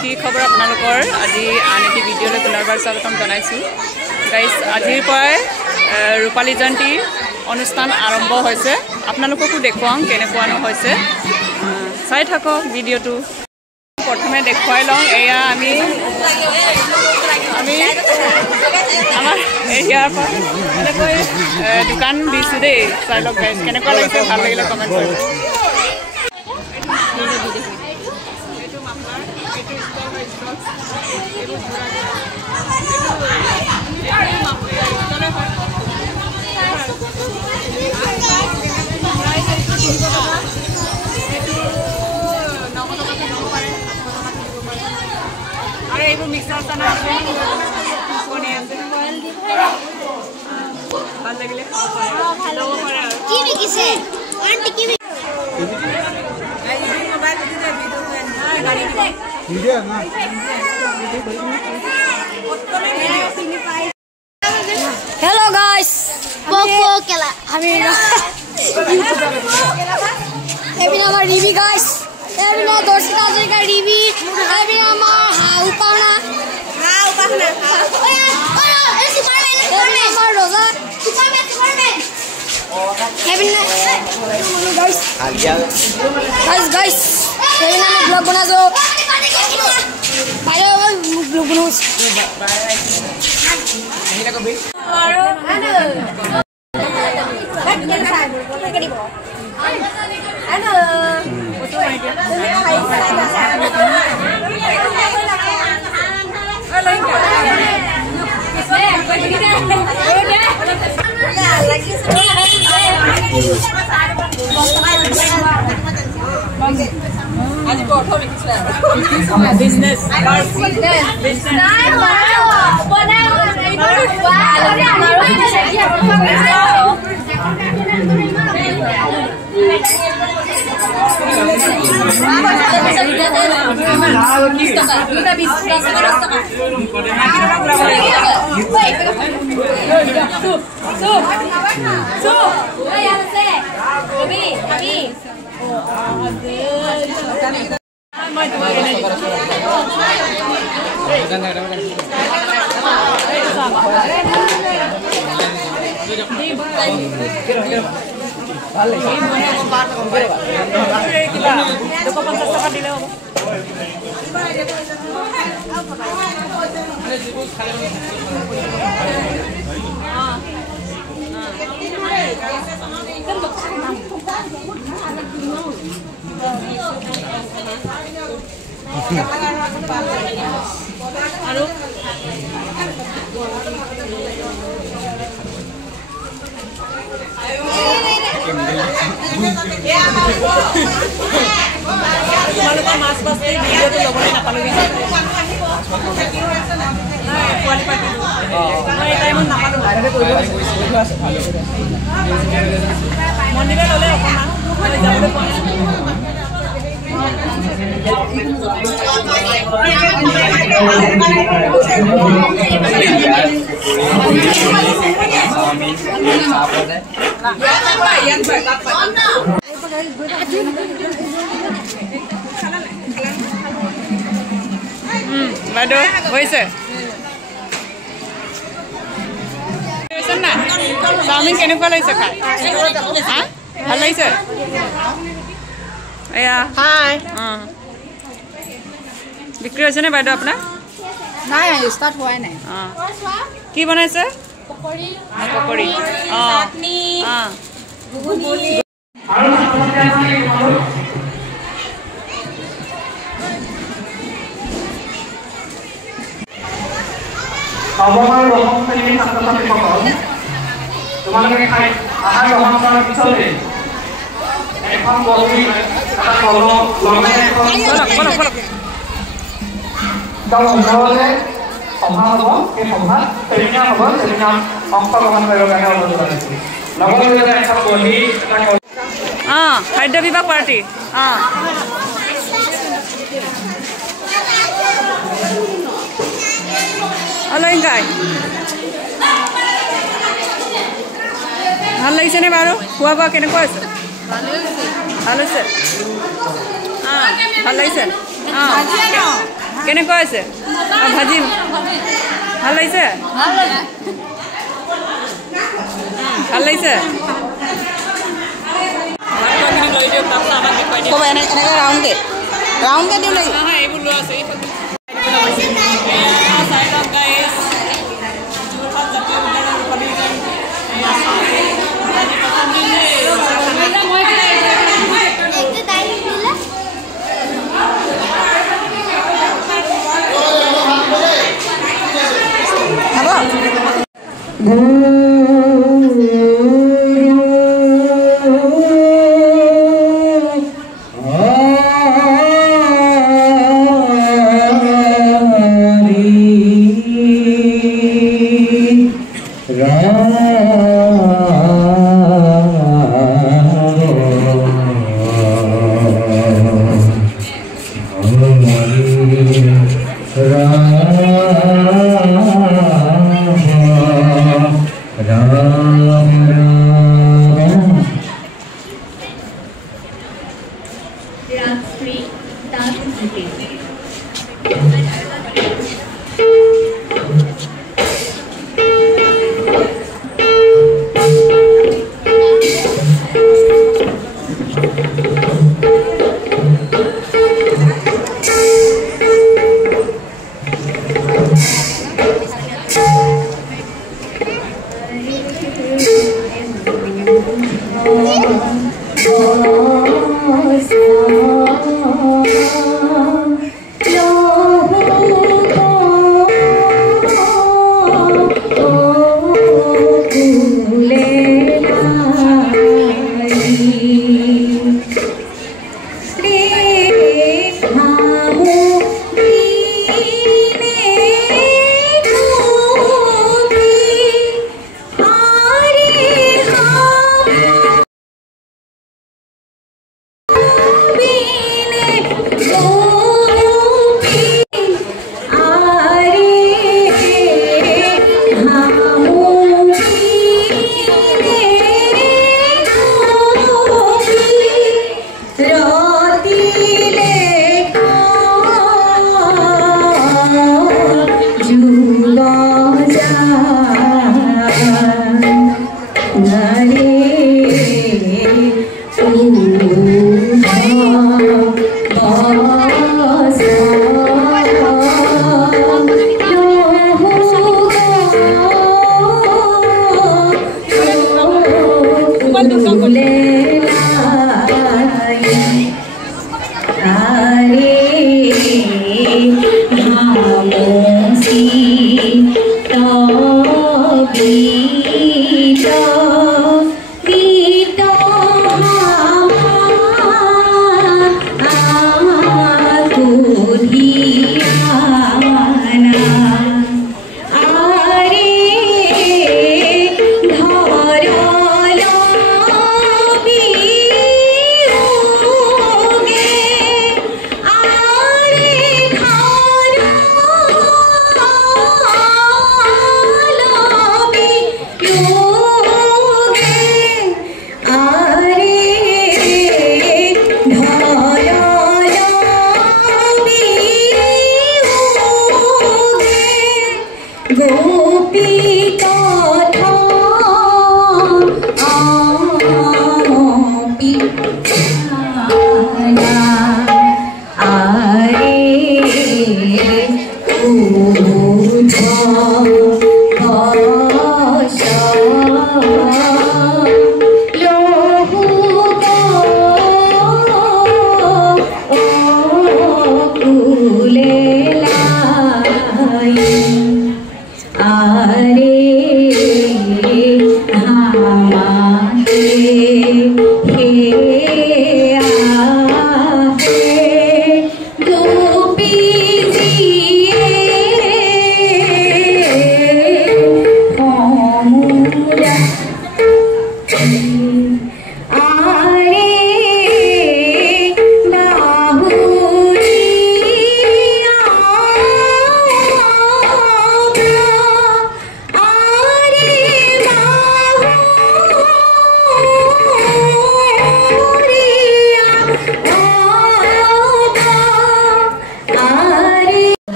কি খবৰ আপোনালোকৰ আজি আন এটি ভিডিঅ'লৈ পুনৰবাৰ স্বাগতম জনাইছোঁ গাইজ আজিৰ পৰাই ৰূপালী জয়ন্তী অনুষ্ঠান আৰম্ভ হৈছে আপোনালোককো দেখুৱাম কেনেকুৱানো হৈছে চাই থাকক ভিডিঅ'টো প্ৰথমে দেখুৱাই লওঁ এয়া আমি আমাৰ এৰিয়াৰ পৰা এনেকৈ দোকান দিছোঁ দেই চাই লওক গাইজ কেনেকুৱা লাগিছে ভাল লাগিলে কমেণ্ট কৰিব আৰু এইবোৰ মিক্সাৰ চানা আছে কণী আছে ভাল লাগিলে খাব পাৰে কি বিকিছে আন্টি কি Hello guys, Poco Kela. Every number Rivi guys. Every number Dorsita Jika Rivi. Every number Upana. Every number Rosa. Every number guys. Guys. Every number vlog banazo. Bye vlog banus. business মাছ বাস্তি ভিডিঅ'টো ল'বলৈ নাপালোগৈ পোৱালি পাতি মই এই টাইমত নাপালোঁ মন্দিৰে ল'লে অকণমান যাবলৈ পোৱা বাইদেউ হৈছে না চাওমিন কেনেকুৱা লাগিছে খাই ভাল লাগিছে এয়া বিক্ৰী হৈছেনে বাইদেউ আপোনাৰ নাই ষ্টাৰ্ট হোৱাই নাই কি বনাইছে পকৰি নৱমৰ দশম শ্ৰেণীৰ ছাত্ৰ ছাত্ৰীসকল তোমালোকে আহাৰ গ্ৰহণ কৰাৰ পিছতে এখন বহি এটা কলম লগাই এখন ওচৰতে সভা হ'ব সেই সভাত চেমিনাৰ হ'ব চেমিনাৰত অংশগ্ৰহণ কৰিবৰ কাৰণে অনুৰোধ জনাইছোঁ লগতে এখন বহি খাদ্য বিভাগ পাৰ্টি অলংকাই ভাল লাগিছেনে বাৰু খোৱা বোৱা কেনেকুৱা হৈছে ভাল হৈছে ভাল লাগিছে কেনেকুৱা আছে ভাজি ভাল লাগিছে ভাল লাগিছে राउंड के दियो नहीं এইবোৰ লোৱা আছে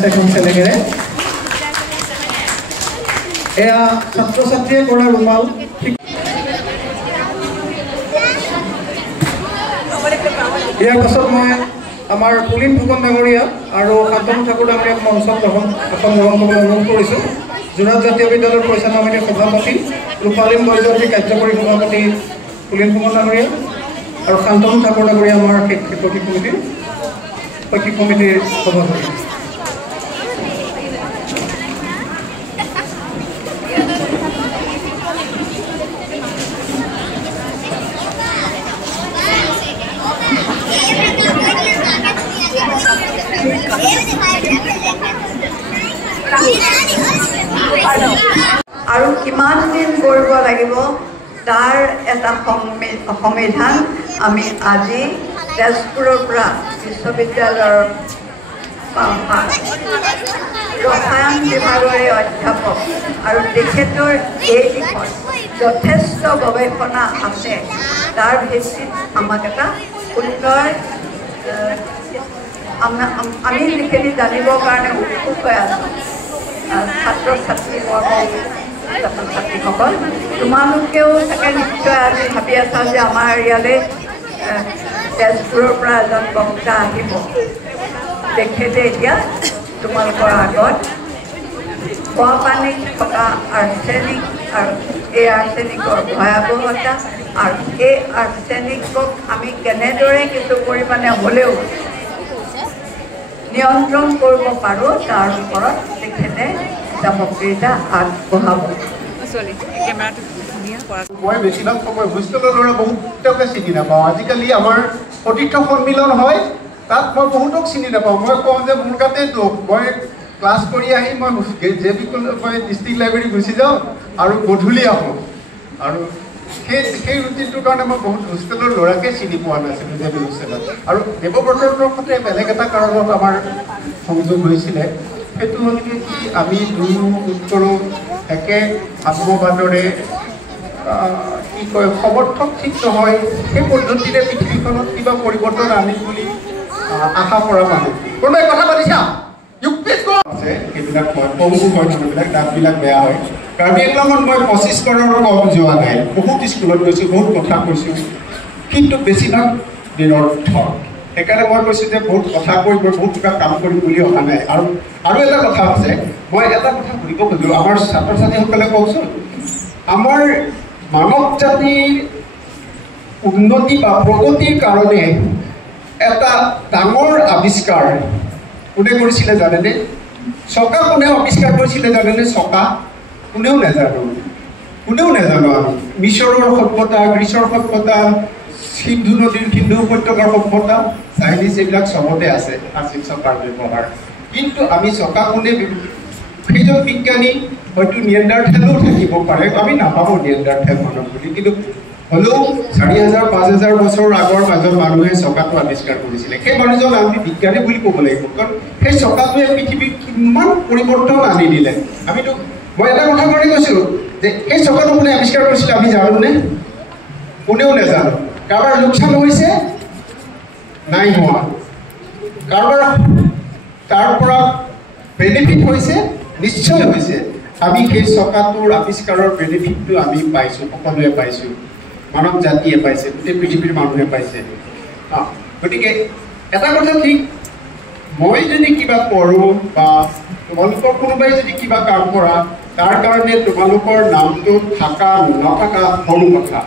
আছে এখন চেলেঙেৰে এয়া ছাত্ৰ ছাত্ৰীয়ে কৰা ৰুমাল ইয়াৰ পাছত মই আমাৰ পুলিন ফুকন ডাঙৰীয়া আৰু শান্তনু ঠাকুৰ ডাঙৰীয়াক মঞ্চত আসন গ্ৰহণ কৰিবলৈ অনুৰোধ কৰিছোঁ যোৰহাট জাতীয় বিদ্যালয়ৰ পৰিচালনা সমিতিৰ সভাপতি ৰূপালীম বৈজয়ন্তী কাৰ্যকৰী সভাপতি পুলিন ফুকন ডাঙৰীয়া আৰু শান্তনু ঠাকুৰ ডাঙৰীয়া আমাৰ শৈক্ষিক কমিটিৰ সভাপতি আৰু কিমান দিন কৰিব লাগিব তাৰ এটা সংবিধান আমি আজি তেজপুৰৰ পৰা বিশ্ববিদ্যালয়ৰ ৰসায়ন বিভাগৰে অধ্যাপক আৰু তেখেতৰ এই দিশত যথেষ্ট গৱেষণা আছে তাৰ ভিত্তিত আমাক এটা সুন্দৰ আমি যিখিনি জানিবৰ কাৰণে উৎসুক হৈ আছোঁ ছাত্ৰ ছাত্ৰীসকল তোমালোকেও চাগে নিশ্চয় আজি ভাবি আছা যে আমাৰ ইয়ালৈ তেজপুৰৰ পৰা এজন বক্তা আহিব তেখেতে এতিয়া তোমালোকৰ আগত খোৱা পানীত থকা আৰ্ছেনিক আৰু এই আৰ্ছেনিকৰ ভয়াৱহতা আৰু এই আৰ্ছেনিকক আমি কেনেদৰে কিছু পৰিমাণে হ'লেও নিয়ন্ত্ৰণ কৰিব পাৰোঁ তাৰ ওপৰত তেখেতে এটা বক্তৃতা আগবঢ়াব মই বেছিভাগ সময় হোষ্টেলৰ ল'ৰা বহুতকে চিনি নাপাওঁ আজিকালি আমাৰ সতীৰ্থ সন্মিলন হয় তাত মই বহুতক চিনি নাপাওঁ মই কওঁ যে মোৰ গাতে দুখ মই ক্লাছ কৰি আহি মই ডিষ্ট্ৰিক্ট লাইব্ৰেৰী গুচি যাওঁ আৰু গধূলি আহোঁ আৰু সেই ৰুটিনটোৰ কাৰণে মই বহুত হোষ্টেলৰ ল'ৰাকে চিনি পোৱা নাছিলোঁ জে বি হোষ্টেলত আৰু দেৱব্ৰতৰ সৈতে বেলেগ এটা কাৰণত আমাৰ সংযোগ হৈছিলে সেইটো হ'ল কি আমি দুয়ো উত্তৰো একে আত্মবাদৰে কি কয় সমৰ্থক ঠিক নহয় সেই পদ্ধতিৰে পৃথিৱীখনত কিবা পৰিৱৰ্তন আনিম বুলি আশা কৰা মানুহ কোনোবাই কথা পাতিছা আছে সেইবিলাক হয় কমো হয় মানুহবিলাক দাঁতবিলাক বেয়া হয় কাৰ্বি আংলঙত মই 25 কৰৰৰ কম যোৱা নাই বহুত স্কুলত গৈছোঁ বহুত কথা কৈছোঁ কিন্তু বেছিভাগ নিৰৰ্থক সেইকাৰণে মই কৈছোঁ যে বহুত কথা কৈ মই বহুত কিবা কাম কৰিম বুলি অহা নাই আৰু এটা কথা আছে মই এটা কথা সুধিব খুজিলোঁ আমাৰ ছাত্ৰ ছাত্ৰীসকলে কওকচোন আমাৰ মানৱ জাতিৰ উন্নতি বা প্ৰগতিৰ কাৰণে এটা ডাঙৰ আৱিষ্কাৰ কোনে কৰিছিলে জানেনে চকা কোনে আৱিষ্কাৰ কৰিছিলে জানেনে চকা কোনেও নাজানো আমি মিছৰৰ সভ্যতা গ্ৰীচৰ সভ্যতা সিন্ধু নদীৰ সিন্ধু উপত্যকাৰ সভ্যতা চাইনিজ এইবিলাক চবতে আছে আৰ্চিক চকাৰ ব্যৱহাৰ কিন্তু আমি চকা কোনে সেইজন বিজ্ঞানী হয়তো নিয়েণ্ডাৰথেলো থাকিব পাৰে আমি নাপাবো নিয়েণ্ডাৰথেল মানৱ বুলি কিন্তু হ'লেও ৪,০০০-৫,০০০ বছৰৰ আগৰ মাজৰ মানুহে চকাটো আৱিষ্কাৰ কৰিছিলে সেই মানুহজন আমি বিজ্ঞানী বুলি ক'ব লাগিব কাৰণ সেই চকাটোৱে পৃথিৱীত কিমান পৰিৱৰ্তন আনি দিলে আমিতো মই এটা কথা কৰি কৈছোঁ যে সেই চকাটো কোনে আৱিষ্কাৰ কৰিছিলে আমি জানোনে কোনেও নাজানো কাৰোবাৰ লোকচান হৈছে নাই হোৱা কাৰোবাৰ তাৰ পৰা বেনিফিট হৈছে নিশ্চয় হৈছে আমি সেই চকাটোৰ আৱিষ্কাৰৰ বেনিফিটটো আমি পাইছোঁ সকলোৱে পাইছোঁ মানৱ জাতিয়ে পাইছে গোটেই পৃথিৱীৰ মানুহে পাইছে গতিকে এটা কথা ঠিক মই যদি কিবা কৰোঁ বা তোমালোকৰ কোনোবাই যদি কিবা কাম কৰা তাৰ কাৰণে তোমালোকৰ নামটো থকা নথকা সৰু কথা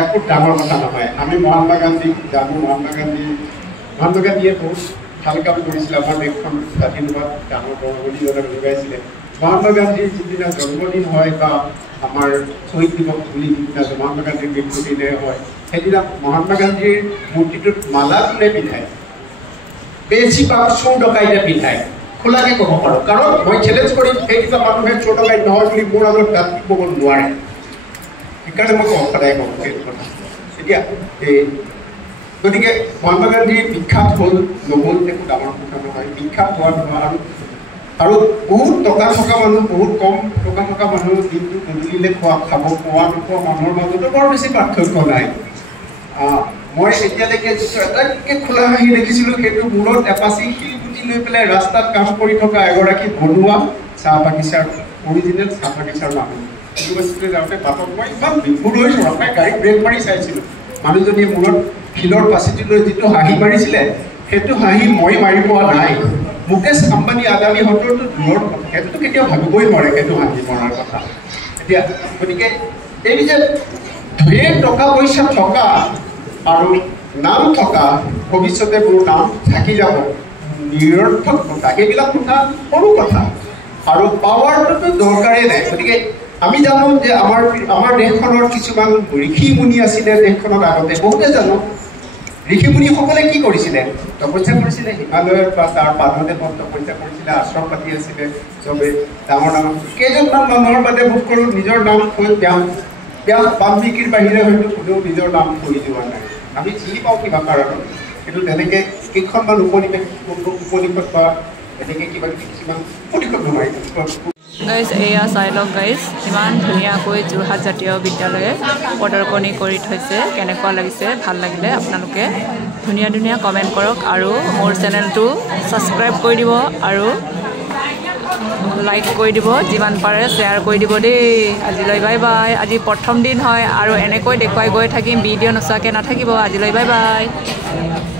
একো ডাঙৰ কথা নহয় আমি মহাত্মা গান্ধীক জানো মহাত্মা গান্ধীয়ে বহুত ভাল কাম কৰিছিলে আমাৰ দেশখন স্বাধীনতাত ডাঙৰ বৰঙণি যোগাইছিলে মহাত্মা গান্ধীৰ যিদিনা জন্মদিন হয় বা আমাৰ শ্বহীদ দিৱস বুলি যিদিনা মহাত্মা গান্ধীৰ মৃত্যুদিনে হয় সেইদিনা মহাত্মা গান্ধীৰ মূৰ্তিটোত মালা কোনে পিন্ধায় বেছিভাগ চোৰ ডকাইতে পিন্ধায় খোলাকৈ ক'ব পাৰোঁ কাৰণ মই চেলেঞ্জ কৰিম সেইকেইটা মানুহে চোৰ ডকাইত নহয় বুলি মোৰ আগত তাত ক'ব নোৱাৰে সেইকাৰণে মই সদায় কওঁ সেইটো কথা এতিয়া গতিকে মহাত্মা গান্ধীৰ বিখ্যাত হ'ল নহ'ল একো ডাঙৰ কথা নহয় বিখ্যাত হোৱা নহয় আৰু বহুত টকা থকা মানুহ বহুত কম টকা থকা মানুহ দিনটো গধূলিলে খাব পোৱা নোপোৱা মানুহৰ মাজতো বৰ বেছি পাৰ্থক্য নাই মই এতিয়ালৈকে এটাকৈ খোলা হাঁহি দেখিছিলোঁ সেইটো মূৰত এপাচি শিলগুটি লৈ পেলাই ৰাস্তাত কাম কৰি থকা এগৰাকী বনুৱা চাহ বাগিচাৰ অৰিজিনেল চাহ বাগিচাৰ মানুহ ইউনিভাৰ্চিটিলৈ যাওঁতে বাটত মই ইমান বিভুৰ হৈছোঁ আপোনাৰ গাড়ী ব্ৰেক মাৰি চাইছিলোঁ মানুহজনীয়ে মূৰত শিলৰ পাচিটি লৈ যিটো হাঁহি মাৰিছিলে সেইটো হাঁহি মই মাৰি পোৱা নাই মুকেশ আম্বানী আদানীহঁতৰতো দূৰৰ কথা সেইটোতো কেতিয়াও ভাবিবই নোৱাৰে সেইটো হাঁহি মৰাৰ কথা এতিয়া গতিকে এই যে ধেৰ টকা পইচা থকা আৰু নাম থকা ভৱিষ্যতে মোৰ নাম থাকি যাব নিৰৰ্থক কথা সেইবিলাক কথা সৰু কথা আৰু পাৱাৰটোতো দৰকাৰেই নাই গতিকে আমি জানো যে আমাৰ দেশখনৰ কিছুমান ঋষি মুনি আছিলে দেশখনত আগতে বহুতে জানো ঋষি মুনিসকলে কি কৰিছিলে তপস্যা কৰিছিলে হিমালয়ৰ পৰা তাৰ পাদদেশত তপস্যা কৰিছিলে আশ্ৰম পাতি আছিলে চবে ডাঙৰ ডাঙৰ কেইজনমান মানুহৰ বাদে ভোগ কৰোঁ নিজৰ নাম কৈ ব্যাস বাল্মীকিৰ বাহিৰে হয়তো কোনেও নিজৰ নাম কৈ যোৱা নাই আমি চিনি পাওঁ কিবা কাৰণত কিন্তু তেনেকৈ কেইখনমান উপনিষদ বা এনেকৈ কিবা কিবি কিছুমান উপনিষদ নহয় গাইজ এয়া চাই লওক গাইজ ইমান ধুনীয়াকৈ যোৰহাট জাতীয় বিদ্যালয়ে প্ৰদৰ্শনী কৰি থৈছে কেনেকুৱা লাগিছে ভাল লাগিলে আপোনালোকে ধুনীয়া ধুনীয়া কমেণ্ট কৰক আৰু মোৰ চেনেলটো ছাবস্ক্ৰাইব কৰি দিব আৰু লাইক কৰি দিব যিমান পাৰে শ্বেয়াৰ কৰি দিব দেই আজিলৈ বাই বাই আজি প্ৰথম দিন হয় আৰু এনেকৈ দেখুৱাই গৈ থাকিম ভিডিঅ' নোচোৱাকৈ নাথাকিব আজিলৈ বাই বাই